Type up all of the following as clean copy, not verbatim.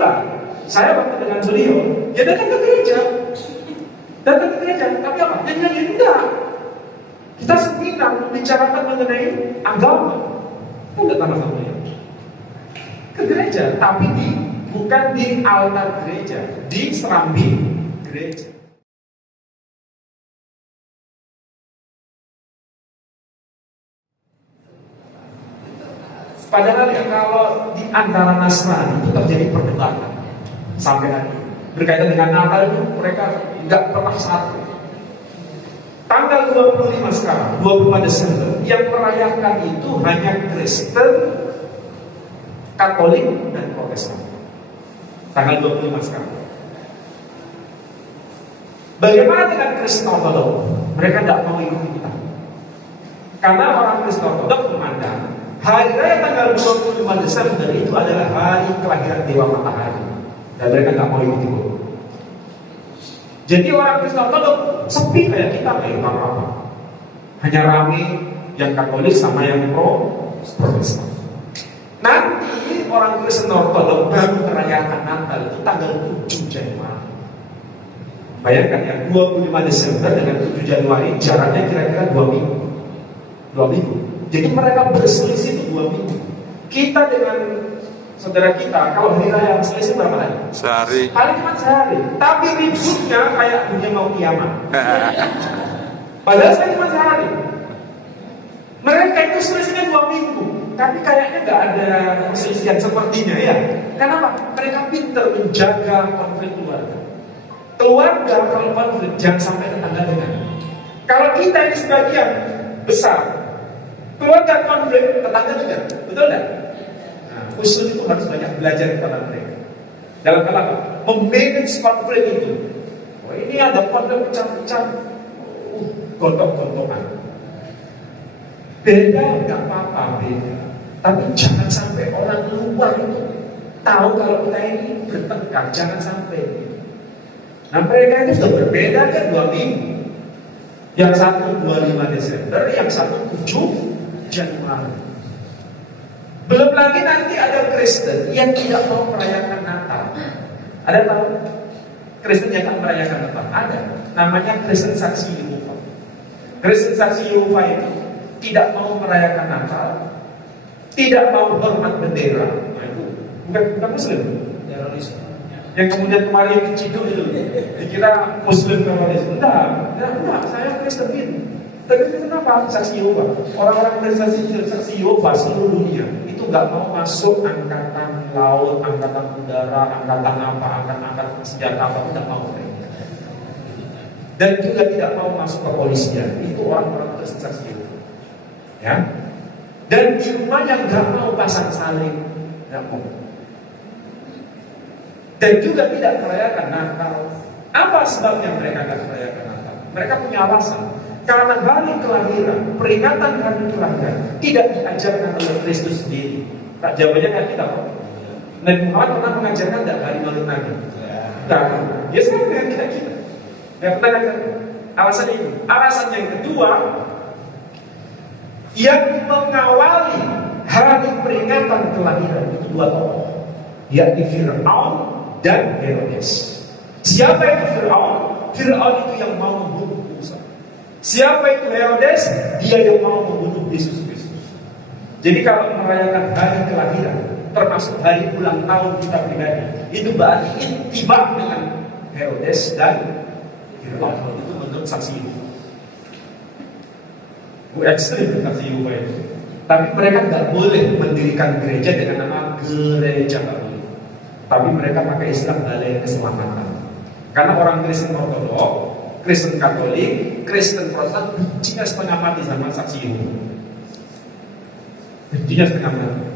kita. Saya waktu dengan beliau, ya datang ke gereja. Datang ke gereja, tapi apa? Nyanyi enggak. Kita seminar membicarakan mengenai agama. Itu datang sama beliau. Ke gereja, tapi bukan di altar gereja, di serambi gereja. Padahal ya kalau di antara Nasrani itu terjadi perdebatan sampai hari ini. Berkaitan dengan Natal itu mereka nggak pernah satu. Tanggal 25 sekarang, 25 Desember, yang merayakan itu hanya Kristen, Katolik, dan Protestan. Tanggal 25 sekarang. Bagaimana dengan Kristen Ortodok? Mereka tidak mau ikut kita. Karena orang Kristen Ortodok memandang hari raya tanggal 25 Desember itu adalah hari kelahiran Dewa Matahari. Dan mereka nggak mau ikut. Jadi orang Kristen Ortodok sepi kayak kita, kayak apa-apa. Hanya rame yang Katolik sama yang Protestan. Nanti orang Kristen Ortodok baru merayakan Natal itu tanggal 7 Januari. Bayangkan ya, 25 Desember dengan 7 Januari jaraknya kira-kira 2 minggu. 2 minggu. Jadi mereka berselisih itu 2 minggu. Kita dengan saudara kita, kalau hari raya selisih berapa hari? Sehari. Paling cuma sehari. Tapi ributnya kayak dunia mau kiamat. Padahal saya cuma sehari. Mereka itu selisihnya 2 minggu. Tapi kayaknya nggak ada perselisihan sepertinya ya. Kenapa? Mereka pintar menjaga konflik keluarga. Keluarga kalau konflik jangan sampai tetangga dengan. Kalau kita ini sebagian besar keluarga konflik, tetangga juga, betul tidak? Nah, usul itu harus banyak belajar kepada mereka. Dalam hal apa? Memanage konflik itu. Oh, ini ada konflik pecah-pecah, gontok-gontokan. Beda nggak apa-apa, beda. Tapi jangan sampai orang luar itu tahu kalau kita ini bertengkar, jangan sampai. Nah mereka itu sudah berbeda kan 2 minggu. Yang satu 25 Desember, yang satu 7 Januari. Belum lagi nanti ada Kristen yang tidak mau merayakan Natal. Ada tahu? Kristen yang akan merayakan Natal? Ada. Namanya Kristen Saksi Yehova. Kristen Saksi Yehova itu tidak mau merayakan Natal, tidak mau hormat bendera. Nah itu bukan Muslim, teroris. Yang kemudian kemarin diciduk itu dikira Muslim teroris. Enggak, saya Kristen ini. Tapi kenapa Saksi Yehova? Orang-orang Saksi Yehova seluruh dunia itu nggak mau masuk angkatan laut, angkatan udara, angkatan apa, angkatan senjata apa, tidak mau. Dan juga tidak mau masuk ke kepolisian. Itu orang-orang Saksi Yehova. Ya. Dan di rumahnya nggak mau pasang salib, nggak mau. Dan juga tidak merayakan Natal. Apa sebabnya mereka nggak merayakan Natal? Mereka punya alasan. Karena hari kelahiran, peringatan hari kelahiran tidak diajarkan oleh Kristus sendiri. Tak jawabannya kan kita. Nabi Muhammad pernah mengajarkan tidak hari Maulid Nabi? Tidak. Ya sama dengan kita. Tidak pernah ngajarkan. Alasan itu. Alasan yang kedua, yang mengawali hari peringatan kelahiran itu 2 tokoh, yakni Fir'aun dan Herodes. Siapa itu Fir'aun? Fir'aun itu yang mau membunuh Musa. Siapa itu Herodes? Dia yang mau membunuh Yesus Kristus. Jadi kalau merayakan hari kelahiran, termasuk hari ulang tahun kita pribadi, itu berarti intibak dengan Herodes dan Fir'aun. Itu menurut Saksi Yehova. Ekstrim Saksi Yehova itu. Tapi mereka nggak boleh mendirikan gereja dengan nama gereja baru. Tapi mereka pakai istilah Balai Keselamatan. Karena orang Kristen Ortodok, Kristen Katolik, Kristen Protestan bencinya setengah mati sama Saksi Yehova. Bencinya setengah mati.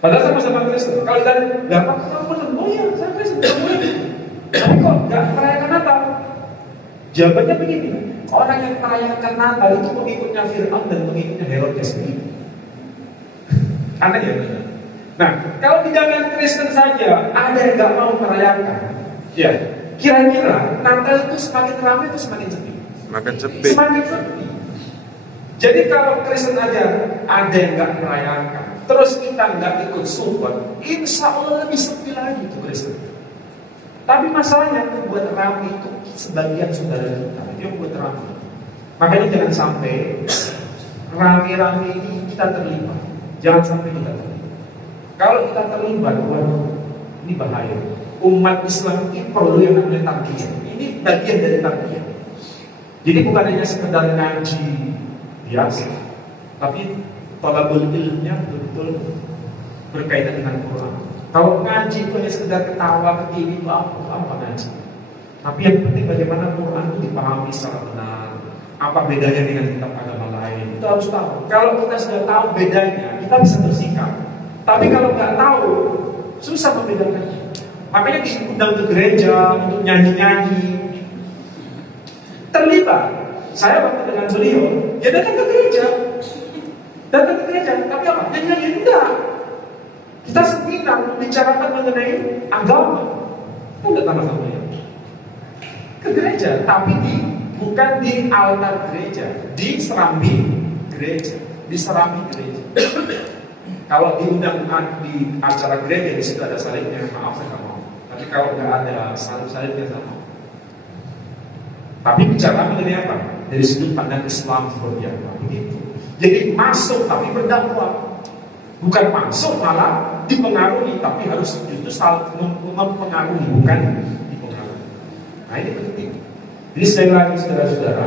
Padahal sama-sama Kristen. Kalau dan dapat Kristen, oh iya saya Kristen, tapi kok nggak merayakan Natal? Jawabannya begini. Orang yang merayakan Natal itu pengikutnya Fir'aun dan pengikutnya Herodes begini. Aneh ya? Nah, kalau di dalam Kristen saja ada yang nggak mau merayakan, ya kira-kira Natal itu semakin ramai atau semakin sepi? Semakin sepi. Semakin sepi. Jadi kalau Kristen aja ada yang nggak merayakan, terus kita nggak ikut support, insya Allah lebih sepi lagi tuh Kristen. Tapi masalahnya yang membuat ramai itu sebagian saudara kita, itu yang membuat ramai. Makanya jangan sampai rame-rame ini kita terlibat. Jangan sampai kita terlibat. Kalau kita terlibat, waduh, ini bahaya. Umat Islam ini perlu yang namanya tarbiyah. Ini bagian dari tarbiyah. Jadi bukan hanya sekedar ngaji biasa, tapi thalabul ilmnya betul-betul berkaitan dengan Quran. Kalau ngaji itu hanya sekedar ketawa ketiwi itu apa ngaji? Tapi yang penting bagaimana Quran itu dipahami secara benar. Apa bedanya dengan kitab agama lain? Itu harus tahu. Kalau kita sudah tahu bedanya, kita bisa bersikap. Tapi kalau nggak tahu, susah membedakannya. Makanya diundang ke gereja untuk nyanyi-nyanyi. Terlibat. Saya waktu dengan beliau, ya datang ke gereja. Datang ke gereja, tapi apa? Nyanyi-nyanyi enggak. Kita seminar membicarakan mengenai agama. Kita datang sama ya. Ke gereja, tapi bukan di altar gereja, di serambi gereja, di serambi gereja. Kalau diundang di acara gereja, di situ ada salibnya, maaf saya nggak mau. Tapi kalau nggak ada salib-salibnya sama. Tapi bicara mengenai apa? Dari sudut pandang Islam seperti apa? Begitu. Jadi masuk tapi berdakwah, bukan masuk malah dipengaruhi, tapi harus justru mempengaruhi, bukan dipengaruhi. Nah ini penting. Jadi sekali lagi saudara-saudara,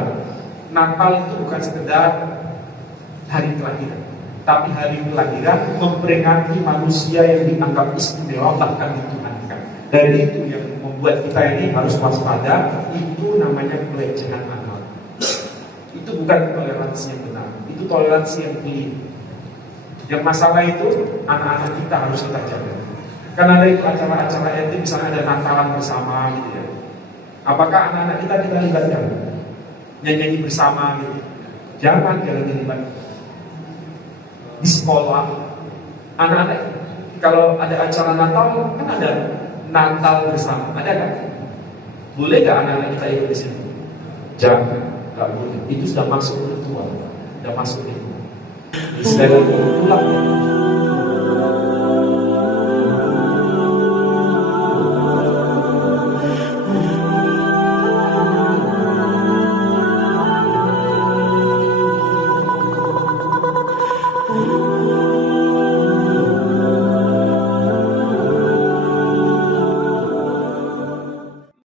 Natal itu bukan sekedar hari kelahiran, tapi hari kelahiran memperingati manusia yang dianggap istimewa bahkan dituhankan. Dari itu yang membuat kita ini harus waspada. Itu namanya pelecehan anak. Itu bukan toleransi yang benar, itu toleransi yang keliru. Yang masalah itu anak-anak kita harus kita jaga. Karena ada itu acara-acara itu misalnya ada Natalan bersama gitu ya. Apakah anak-anak kita libatkan nyanyi bersama gitu? Jangan dilibatkan. Di sekolah, anak-anak kalau ada acara Natal kan ada Natal bersama, ada kan? Boleh gak anak-anak kita ikut di situ? Jangan, gak boleh. Itu sudah masuk ritual, sudah masuk ritual. Sekali lagi pulang ya.